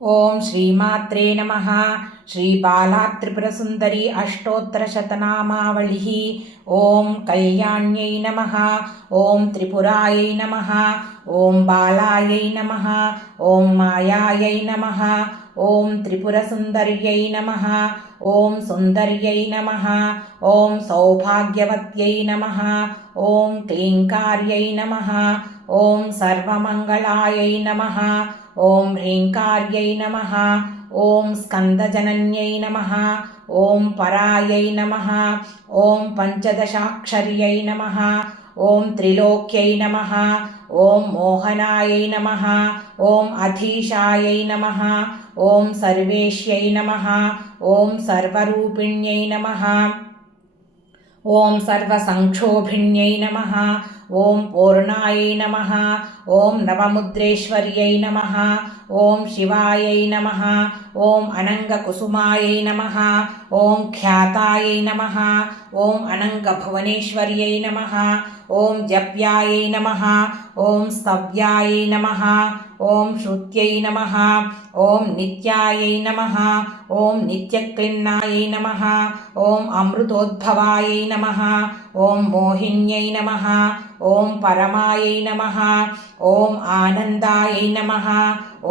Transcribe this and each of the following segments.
ఓం శ్రీమాత్రే నమః. శ్రీ బాలా త్రిపురసుందరి అష్టోత్తరశతనామావళి. ఓం కళ్యాణ్యై నమః. ఓం త్రిపురాయై నమః. ఓం బాలాయై నమః. ఓం మాయాయై నమః. ఓం త్రిపురసుందర్యై నమః. ఓం సుందర్యై నమః. ఓం సౌభాగ్యవత్యై నమః. ఓం క్లీంకార్యై నమః. ఓం సర్వమంగళాయై నమః. ఓం హ్రీంకార్యై నమః. ఓం స్కందజనన్యై నమః. ఓం పరాయై నమః. ఓం పంచదశాక్షర్యై నమః. ఓం త్రిలోక్యై నమః. ఓం మోహనాయై నమః. ఓం అధీశాయై నమః. ఓం సర్వేష్యై నమః. ఓం సర్వరూపిణ్యై నమః. ఓం సర్వసంక్షోభిణ్యై నమః. ఓం పూర్ణాయై నమః. ఓం నవముద్రేశ్వర్యై నమః. ఓం శివాయై నమః. ఓం అనంగకుసుమాయై నమః. ఓం ఖ్యాతాయై నమః. ఓం అనంగభువనేశ్వర్యై నమః. ఓం జప్యాయై నమః. ఓం స్తవ్యాయై నమః. ఓం శృత్యై నమః. ఓం నిత్యాయై నమః. ఓం నిత్యక్లిన్నాయై నమః. ఓం అమృతోద్భవాయై నమః. ఓం మోహిన్యై నమః. ఓం పరమాయై నమః. ఓం ఆనందాయై నమః.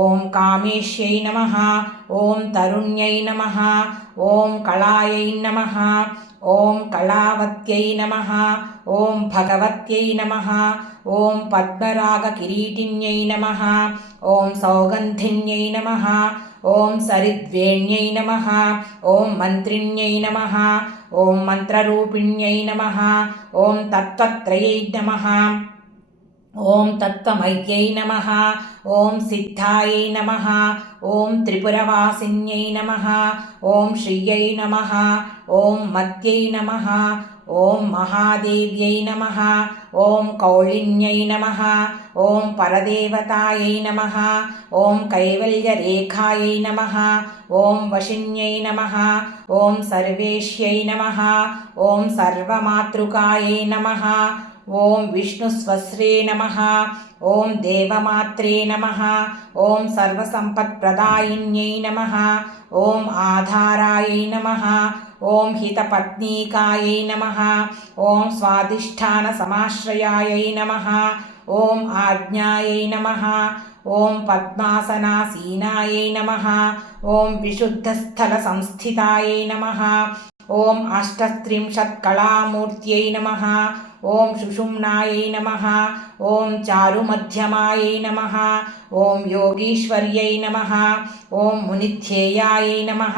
ఓం కామేశ్యై నమః. ఓం తరుణ్యై నమః. ఓం కళాయై నమః. ఓం కళావత్యై నమః. ఓం భగవత్యై నమః. ఓం పద్మరాగకిరీటిన్యై నమః. ఓం సౌగంధిన్యై నమః. ఓం సరిద్వేణ్యై నమః. ఓం మంత్రిణ్యై నమః. ఓం మంత్రరూపిణ్యై నమః. ఓం తత్వత్రయై నమః. ఓం తత్వమయ్యై నమః. ఓం సిద్ధాయై నమః. ఓం త్రిపురవాసిన్యై నమః. ఓం శ్రియై నమః. ఓం మత్యై నమః. ఓం మహాదేవ్యై నమః. ఓం కౌళిన్యై నమః. ఓం పరదేవతాయై నమః. ఓం కైవల్యరేఖాయై నమః. ఓం వశిన్యై నమః. ఓం సర్వేష్యై నమః. ఓం సర్వమాతృకాయై నమః. ఓం విష్ణుస్వస్రే నమః. ఓం దేవమాత్రే నమః. ఓం సర్వసంపత్ప్రదాయిన్యై నమః. ఓం ఆధారాయై నమః. ఓం హితపత్నీకాయై నమః. ఓం స్వాధిష్టానసమాశ్రయాయై నమః. ఓం ఆజ్ఞాయై నమః. ఓం పద్మాసనాసీనాయై నమః. ఓం విశుద్ధస్థలసంస్థితాయై నమః. ఓం అష్టత్రింశత్కళామూర్త్యై నమః. ఓం సుషుమ్నాయై నమః. ఓం చారుమధ్యమాయై నమః. ఓం యోగీశ్వర్యై నమః. ఓం మునిధ్యేయాయై నమః.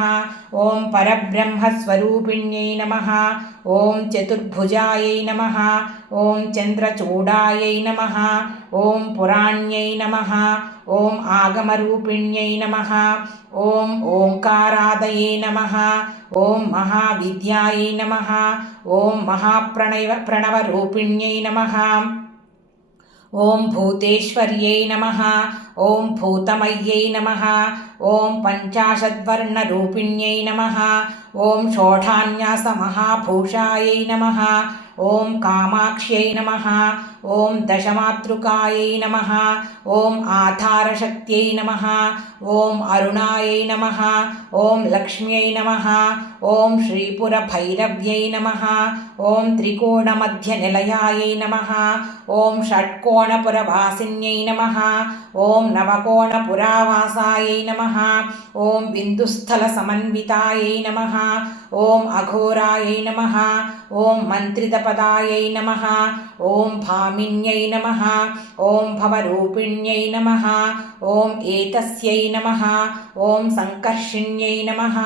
ఓం పరబ్రహ్మస్వరూపిణ్యై నమః. ఓం చతుర్భుజాయై నమః. ఓం చంద్రచూడాయై నమః. ఓం పురాణ్యై నమః. ఓం ఆగమరూపిణ్యై నమః. ఓం ఓంకారాదయే నమః. ఓం మహావిద్యాయై నమః. ఓం మహాప్రణవరూపిణ్యై నమః. ఓం భూతేశ్వర్యై నమః. ఓం భూతమయ్యై నమః. ఓం పంచాశద్వర్ణరూపిణ్యై నమః. ఓం షోఢాన్యాసమహాభూషాయై నమః. ఓం కామాక్ష్యై నమః. ఓం దశమాతృకాయై నమః. ఓం ఆధారశక్త్యై నమః. ఓం అరుణాయై నమః. ఓం లక్ష్మ్యై నమః. ఓం శ్రీపురభైరవ్యై నమః. ఓం త్రికోణమధ్యనిలయాయై నమః. ఓం షట్కోణపురవాసిన్యై నమః. ఓం నవకోణపురావాసాయై నమః. ఓం బిందుస్థలసమన్వితాయై నమః. ఓం అఘోరాయై నమః. ఓం మంత్రితపదాయై నమః. ఓం భామిన్యై నమః. ఓం భవరూపిణ్యై నమః. ఓం ఏతస్యై నమః. ఓం సంకర్షిణ్యై నమః.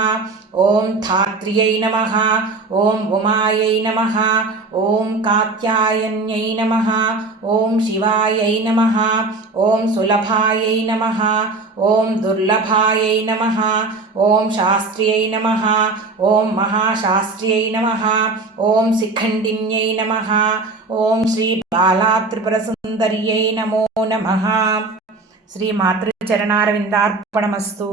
ఓం ధాత్ర్యై నమః. ఓం ఉమాయై నమః. ఓం కాత్యాయన్యై నమః. ఓం శివాయై నమః. ఓం సులభాయై నమః. ఓం దుర్లభాయై నమః. ఓం శాస్త్ర్యై నమః. ఓం మహాశాస్త్ర్యై నమః. ఓం శిఖండిన్యై నమః. ఓం శ్రీ బాలా త్రిపురసుందర్యై నమో నమః. శ్రీ మాతృచరణారవిందార్పణమస్తు.